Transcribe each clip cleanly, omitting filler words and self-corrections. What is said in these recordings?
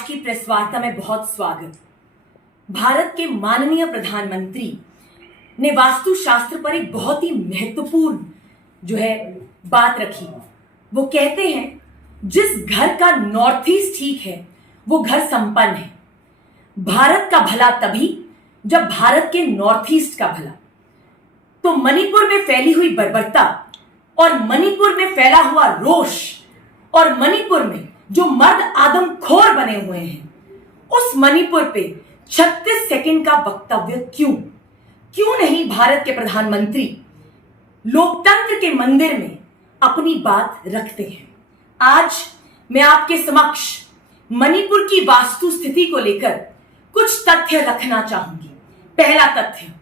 आज की प्रेस वार्ता में बहुत स्वागत। भारत के माननीय प्रधानमंत्री ने वास्तुशास्त्र पर एक बहुत ही महत्वपूर्ण बात रखी। वो कहते हैं जिस घर का नॉर्थ ईस्ट ठीक है वो घर संपन्न है। भारत का भला तभी जब भारत के नॉर्थ ईस्ट का भला। तो मणिपुर में फैली हुई बर्बरता और मणिपुर में फैला हुआ रोष और मणिपुर में जो मर्द आदमखोर बने हुए हैं, उस मणिपुर पे 36 सेकंड का वक्तव्य क्यों नहीं भारत के प्रधानमंत्री लोकतंत्र के मंदिर में अपनी बात रखते हैं। आज मैं आपके समक्ष मणिपुर की वास्तु स्थिति को लेकर कुछ तथ्य रखना चाहूंगी। पहला तथ्य,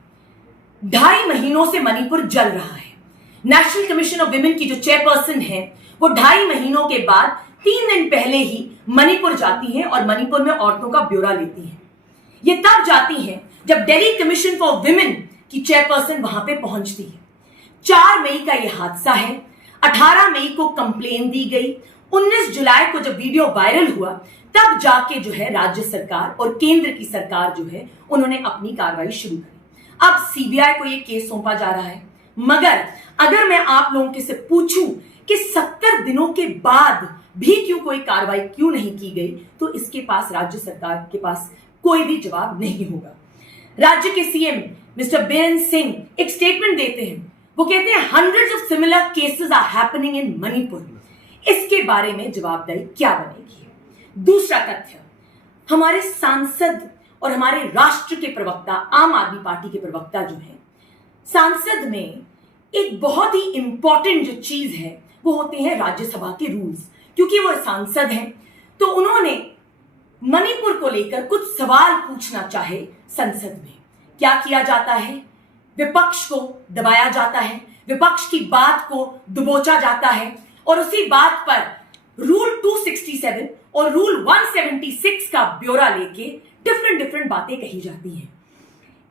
2.5 महीनों से मणिपुर जल रहा है। नेशनल कमीशन ऑफ विमेन की जो चेयरपर्सन है वो 2.5 महीनों के बाद 3 दिन पहले ही मणिपुर जाती हैं और मणिपुर में औरतों का ब्यौरा लेती हैं। ये तब जाती हैं जब दिल्ली कमीशन फॉर विमेन की चेयरपर्सन वहां पे पहुंचती है। 4 मई का यह हादसा है। 18 मई को कंप्लेन दी गई। 19 जुलाई को जब वीडियो वायरल हुआ तब जाके राज्य सरकार और केंद्र की सरकार उन्होंने अपनी कार्रवाई शुरू करी। अब सीबीआई को यह केस सौंपा जा रहा है। मगर अगर मैं आप लोगों के से पूछूं कि 70 दिनों के बाद भी कोई कार्रवाई क्यों नहीं की गई, तो इसके पास राज्य सरकार के पास कोई भी जवाब नहीं होगा। राज्य के सीएम मिस्टर बीरेन सिंह एक स्टेटमेंट देते हैं। वो कहते हैं hundreds of similar cases are happening in Manipur. इसके बारे में जवाबदारी क्या बनेगी? दूसरा तथ्य, हमारे सांसद और हमारे राष्ट्र के प्रवक्ता, आम आदमी पार्टी के प्रवक्ता सांसद में एक बहुत ही इंपॉर्टेंट जो चीज है वो होते हैं राज्यसभा के रूल्स। क्योंकि वो सांसद हैं तो उन्होंने मणिपुर को लेकर कुछ सवाल पूछना चाहे संसद में। क्या किया जाता है? विपक्ष को दबाया जाता है, विपक्ष की बात को दबोचा जाता है और उसी बात पर रूल 267 और रूल 176 का ब्यौरा लेके डिफरेंट बातें कही जाती हैं।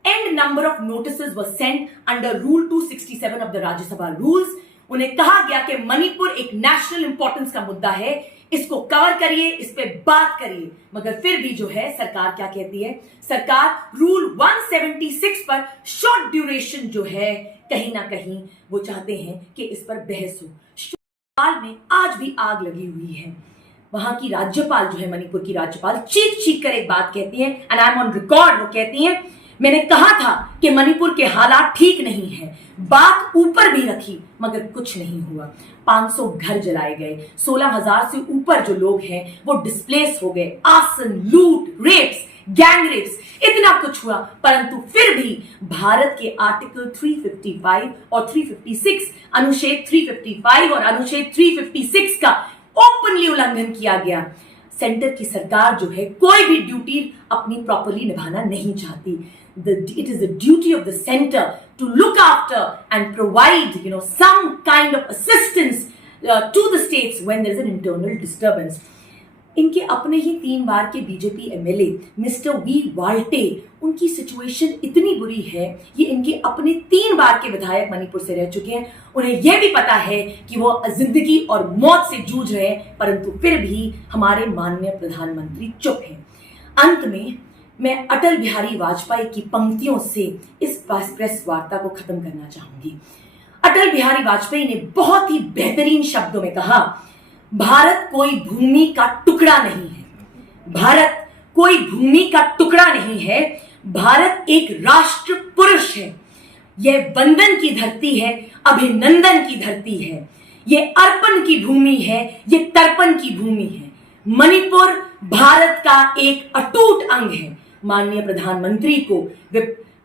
And number of notices were sent under rule 267 of the Rajya Sabha rules. उन्हें कहा गया कि मणिपुर एक नेशनल इंपॉर्टेंस का मुद्दा है, इसको कवर करिए, इस पे बात करिए। मगर फिर भी सरकार क्या कहती है? सरकार रूल 176 पर शॉर्ट ड्यूरेशन कहीं ना कहीं वो चाहते हैं कि इस पर बहस हो। शॉर्ट में आज भी आग लगी हुई है। वहां की राज्यपाल मणिपुर की राज्यपाल चीख कर एक बात कहती है, and I am on record. वो कहती है मैंने कहा था कि मणिपुर के हालात ठीक नहीं है, बात ऊपर भी रखी मगर कुछ नहीं हुआ। 500 घर जलाए गए, 16,000 से ऊपर जो लोग हैं वो डिस्प्लेस हो गए। आर्सन, लूट, रेप्स, गैंग रेप्स, इतना कुछ हुआ, परंतु फिर भी भारत के आर्टिकल 355 और 356, अनुच्छेद 355 और अनुच्छेद 356 का ओपनली उल्लंघन किया गया। सेंटर की सरकार कोई भी ड्यूटी अपनी प्रॉपरली निभाना नहीं चाहती। It is the duty of the center to look after and provide, some kind of assistance to the states when there is an internal disturbance. इनके अपने ही 3 बार के BJP MLA mister we Walter, उनकी situation इतनी बुरी है, ये इनके अपने 3 बार के विधायक मणिपुर से रह चुके हैं। उन्हें यह भी पता है कि वो जिंदगी और मौत से जूझ रहे हैं, परंतु फिर भी हमारे माननीय प्रधानमंत्री चुप हैं। अंत में मैं अटल बिहारी वाजपेयी की पंक्तियों से इस प्रेस वार्ता को खत्म करना चाहूंगी। अटल बिहारी वाजपेयी ने बहुत ही बेहतरीन शब्दों में कहा, भारत कोई भूमि का टुकड़ा नहीं है। भारत कोई भूमि का टुकड़ा नहीं है, भारत एक राष्ट्र पुरुष है। यह वंदन की धरती है, अभिनंदन की धरती है, यह अर्पण की भूमि है, यह तर्पण की भूमि है। मणिपुर भारत का एक अटूट अंग है। माननीय प्रधानमंत्री को,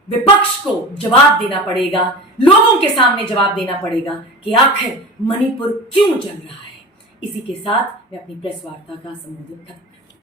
विपक्ष को जवाब देना पड़ेगा, लोगों के सामने जवाब देना पड़ेगा कि आखिर मणिपुर क्यों जल रहा है। इसी के साथ मैं अपनी प्रेस वार्ता का संबोधन खत्म